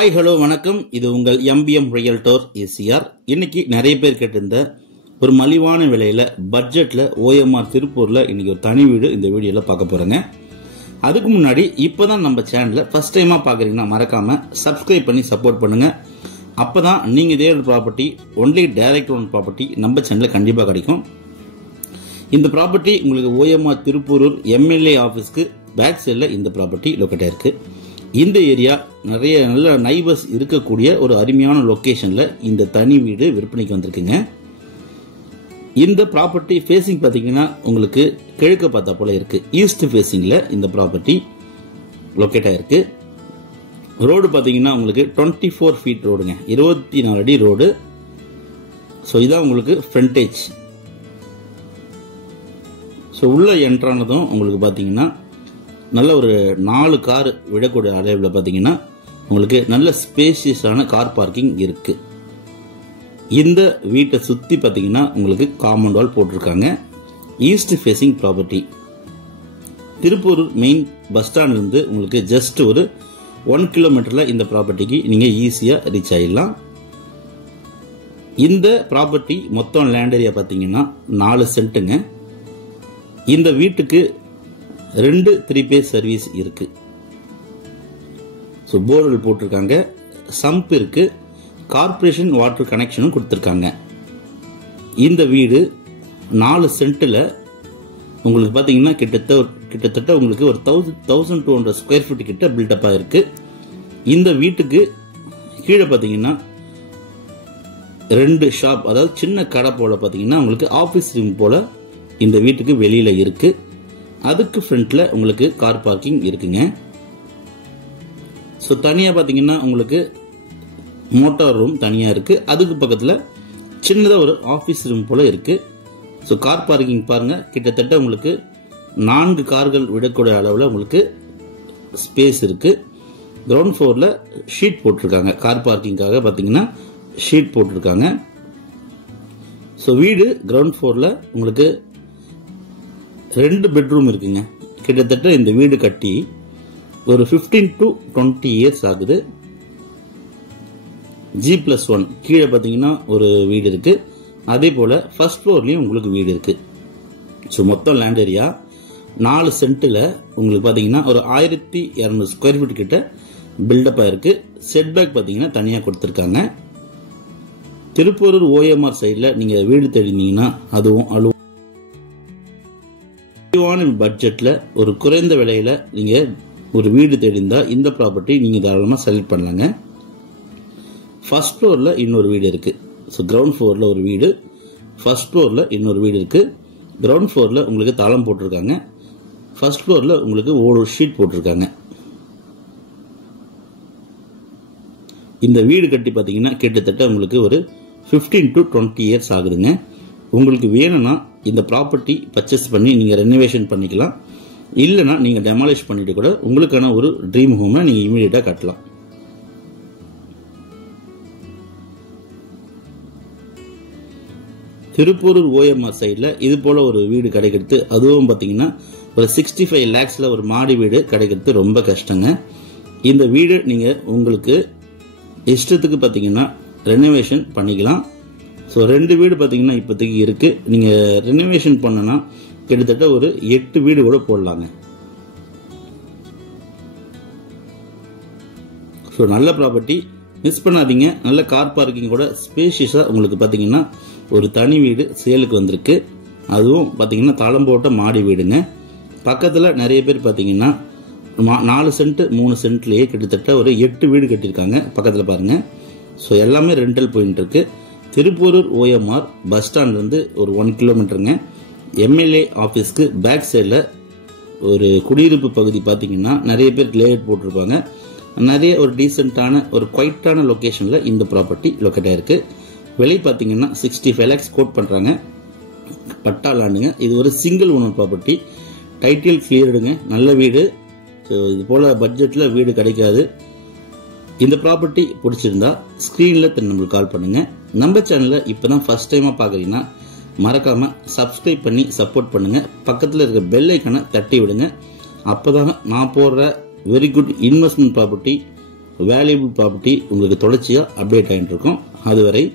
Hi hello வணக்கம். இது உங்கள் எம்பிஎம் ரியல்டோர் ஏசிஆர். இன்னைக்கு நிறைய பேர் கேட்டிருந்த ஒரு மலிவான விலையில பட்ஜெட்ல ஓஎம்ஆர் திருப்பூர்ல இன்னைக்கு ஒரு தனி வீடு இந்த வீடியோல பார்க்க போறேங்க. அதுக்கு முன்னாடி இப்பதான் நம்ம சேனலை ஃபர்ஸ்ட் டைமா பாக்குறீங்கன்னா மறக்காம சப்ஸ்கிரைப் பண்ணி சப்போர்ட் பண்ணுங்க. அப்பதான் நீங்க இதே ஒரு property only direct own property நம்ம சேனல்ல கண்டிப்பா கிடைக்கும். இந்த ப்ராப்பர்ட்டி உங்களுக்கு ஓஎம்ஆர் திருப்பூர் எம்எல்ஏ ஆபீஸ்க்கு பேக் சைட்ல இந்த ப்ராப்பர்ட்டி லொக்கேட் ஆயிருக்கு. இந்த ஏரியா நிறைய நல்ல நைபர்ஸ் இருக்கக்கூடிய ஒரு அருமையான லொகேஷன்ல இந்த தனி வீடு விற்பனைக்கு வந்திருக்குங்க. இந்த ப்ராப்பர்ட்டி ஃபேசிங் பாத்தீங்கன்னா உங்களுக்கு கிழக்கு பார்த்தா போல இருக்கு. ஈஸ்ட் ஃபேசிங்ல இந்த ப்ராப்பர்ட்டி லொகேட் ஆயிருக்கு. ரோடு பாத்தீங்கன்னா உங்களுக்கு 24 ஃபீட் ரோடுங்க, 24 அடி ரோடு. ஸோ இதான் உங்களுக்கு ஃப்ரண்டேஜ். ஸோ உள்ள என்ட்ரானதும் உங்களுக்கு பாத்தீங்கன்னா நல்ல ஒரு 4 கார் விடக்கூடிய அளவில் பார்த்தீங்கன்னா உங்களுக்கு நல்ல ஸ்பேசியஸான கார் பார்க்கிங் இருக்கு. இந்த வீட்டை சுற்றி பார்த்தீங்கன்னா உங்களுக்கு காம்பவுண்ட் வால் போட்டிருக்காங்க. East facing property. Tiruppur main bus ஸ்டாண்ட்ல இருந்து உங்களுக்கு ஜஸ்ட் ஒரு 1 கிலோமீட்டர்ல இந்த ப்ராப்பர்ட்டிக்கு நீங்க ஈஸியா ரீச் ஆயிடலாம். இந்த ப்ராப்பர்ட்டி மொத்தம் லேண்ட் ஏரியா பார்த்தீங்கன்னா 4 சென்ட்டுங்க. இந்த வீட்டுக்கு 2 3 பேஸ் சர்வீஸ் இருக்கு. ஸோ போர்வெல் போட்டிருக்காங்க, சம்ப் இருக்கு, கார்பரேஷன் வாட்டர் கனெக்ஷனும் கொடுத்துருக்காங்க. இந்த வீடு 4 சென்ட்ல உங்களுக்கு பார்த்தீங்கன்னா கிட்டத்தட்ட உங்களுக்கு ஒரு 1200 ஸ்கொயர் ஃபீட் கிட்ட பில்டப் ஆயிருக்கு. இந்த வீட்டுக்கு கீழே பார்த்தீங்கன்னா 2 ஷாப், அதாவது சின்ன கடை போல பார்த்தீங்கன்னா உங்களுக்கு ஆஃபீஸ் ரூம் போல இந்த வீட்டுக்கு வெளியில இருக்கு. அதுக்கு ஃப்ரண்ட்ல உங்களுக்கு கார் பார்க்கிங் இருக்குங்க. ஸோ தனியா பாத்தீங்கன்னா உங்களுக்கு மோட்டார் ரூம் தனியா இருக்கு. அதுக்கு பக்கத்துல சின்னதா ஒரு ஆபீஸ் ரூம் போல இருக்கு. ஸோ கார் பார்க்கிங் பாருங்க, கிட்டத்தட்ட உங்களுக்கு 4 கார்கள் விடக்கூடிய அளவுல உங்களுக்கு ஸ்பேஸ் இருக்கு. கிரவுண்ட் ஃப்ளோர்ல ஷீட் போட்டிருக்காங்க. கார் பார்க்கிங்காக பாத்தீங்கன்னா ஷீட் போட்டிருக்காங்க. ஸோ வீடு கிரவுண்ட் ஃப்ளோர்ல உங்களுக்கு 2 பெட்ரூம் இருக்குங்க. கிட்டத்தட்ட இந்த வீடு கட்டி ஒரு 15 to 20 இயர்ஸ் ஆகுது. G+1 கீழே பாத்தீங்கன்னா ஒரு வீடு இருக்கு. அதே போல ஃபர்ஸ்ட் ஃப்ளோர்லயும் உங்களுக்கு வீடு இருக்கு. ஸோ மொத்தம் லேண்ட் ஏரியா 4 சென்ட்ல உங்களுக்கு பாத்தீங்கன்னா ஒரு 1200 ஸ்கொயர் ஃபீட் கிட்ட பில்டப் ஆயிருக்கு. செட்பேக் பாத்தீங்கன்னா தனியா கொடுத்திருக்காங்க. திருப்பூர் ஓஎம்ஆர் சைட்ல நீங்க வீடு தேடினீங்கன்னா அதுவும் பட்ஜெட்ல ஒரு குறைந்த விலையில நீங்க ஒரு வீடு தேடிந்தா இந்த ப்ராப்பர்ட்டி நீங்க தாராளமா செலக்ட் பண்ணலாங்க. ஃபர்ஸ்ட் ஃப்ளோர்ல இன்னொரு வீடு இருக்கு. ஸோ கிரவுண்ட் ஃப்ளோர்ல ஒரு வீடு, ஃபர்ஸ்ட் ஃப்ளோர்ல இன்னொரு வீடு இருக்கு. கிரவுண்ட் ஃப்ளோர்ல உங்களுக்கு தாளம் போட்டிருக்காங்க. ஃபர்ஸ்ட் ஃப்ளோர்ல உங்களுக்கு ஒரு ஷீட் போட்டிருக்காங்க. இந்த வீடு கட்டி பாத்தீங்கன்னா கிட்டத்தட்ட உங்களுக்கு ஒரு 15 to 20 இயர்ஸ் ஆகுதுங்க. உங்களுக்கு வேணும்னா இந்த ப்ராப்பர்ட்டி பர்ச்சேஸ் பண்ணி நீங்க ரெனோவேஷன் பண்ணிக்கலாம். இல்லைன்னா நீங்க டெமாலிஷ் பண்ணிட்டு கூட உங்களுக்கான ஒரு ட்ரீம் ஹோமை நீங்க இமீடியட்டா கட்டலாம். திருப்பூர் ஓஎம்ஆர் சைட்ல இது போல ஒரு வீடு கிடைக்கிறது, அதுவும் பாத்தீங்கன்னா ஒரு 65 lakhsல ஒரு மாடி வீடு கிடைக்கிறது ரொம்ப கஷ்டங்க. இந்த வீடு நீங்க உங்களுக்கு இஷ்டத்துக்கு பாத்தீங்கன்னா ரெனோவேஷன் பண்ணிக்கலாம். ஸோ 2 வீடு பார்த்தீங்கன்னா இப்போதைக்கு இருக்கு. நீங்க ரெனோவேஷன் பண்ணனா கிட்டத்தட்ட ஒரு 8 வீடு கூட போடலாங்க. ஸோ நல்ல ப்ராப்பர்ட்டி, மிஸ் பண்ணாதீங்க. நல்ல கார் பார்க்கிங் கூட ஸ்பேஷியஸா உங்களுக்கு பார்த்தீங்கன்னா ஒரு தனி வீடு சேலுக்கு வந்திருக்கு. அதுவும் பார்த்தீங்கன்னா தளம் போட்ட மாடி வீடுங்க. பக்கத்தில் நிறைய பேர் பார்த்தீங்கன்னா 4 சென்ட் 3 சென்ட்லயே கிட்டத்தட்ட ஒரு 8 வீடு கட்டியிருக்காங்க. பக்கத்தில் பாருங்க. ஸோ எல்லாமே ரெண்டல் போயிட்டு இருக்கு. திருப்பூர் ஓஎம்ஆர் பஸ் ஸ்டாண்ட்ல இருந்து ஒரு 1 கிலோமீட்டருங்க. எம்எல்ஏ ஆபீஸ்க்கு பேக் சைட்ல ஒரு குடியிருப்பு பகுதி பாத்தீங்கன்னா நிறைய பேர் லேஅவுட் போட்டிருப்பாங்க. நிறைய ஒரு டீசென்டான ஒரு குவைட்டான லொகேஷன்ல இந்த ப்ராப்பர்ட்டி லொக்கேட் ஆயிருக்கு. விலை பாத்தீங்கன்னா 65 lakhs கோட் பண்றாங்க. பட்டா லேண்டுங்க. இது ஒரு சிங்கிள் ஓனர் ப்ராப்பர்ட்டி, டைட்டில் கிளியர்டுங்க. நல்ல வீடு. இது போல பட்ஜெட்ல வீடு கிடைக்காது. இந்த ப்ராப்பர்ட்டி பிடிச்சிருந்தா ஸ்கிரீன்ல நம்மளுக்கு கால் பண்ணுங்க. நம்ம சேனலை இப்பதான் ஃபர்ஸ்ட் டைமா பாக்குறீங்கன்னா மறக்காம சப்ஸ்கிரைப் பண்ணி சப்போர்ட் பண்ணுங்க. பக்கத்துல இருக்க பெல் ஐக்கானை தட்டி விடுங்க. அப்பதான் நான் போடுற very good investment property valuable property உங்களுக்கு தொடர்ச்சியாக அப்டேட் ஆகிட்டு இருக்கும். அதுவரை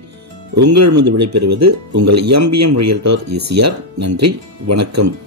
உங்களிடமிருந்து விடைபெறுவது உங்கள் எம்பிஎம் ரியல்டர் ஈசிஆர். நன்றி, வணக்கம்.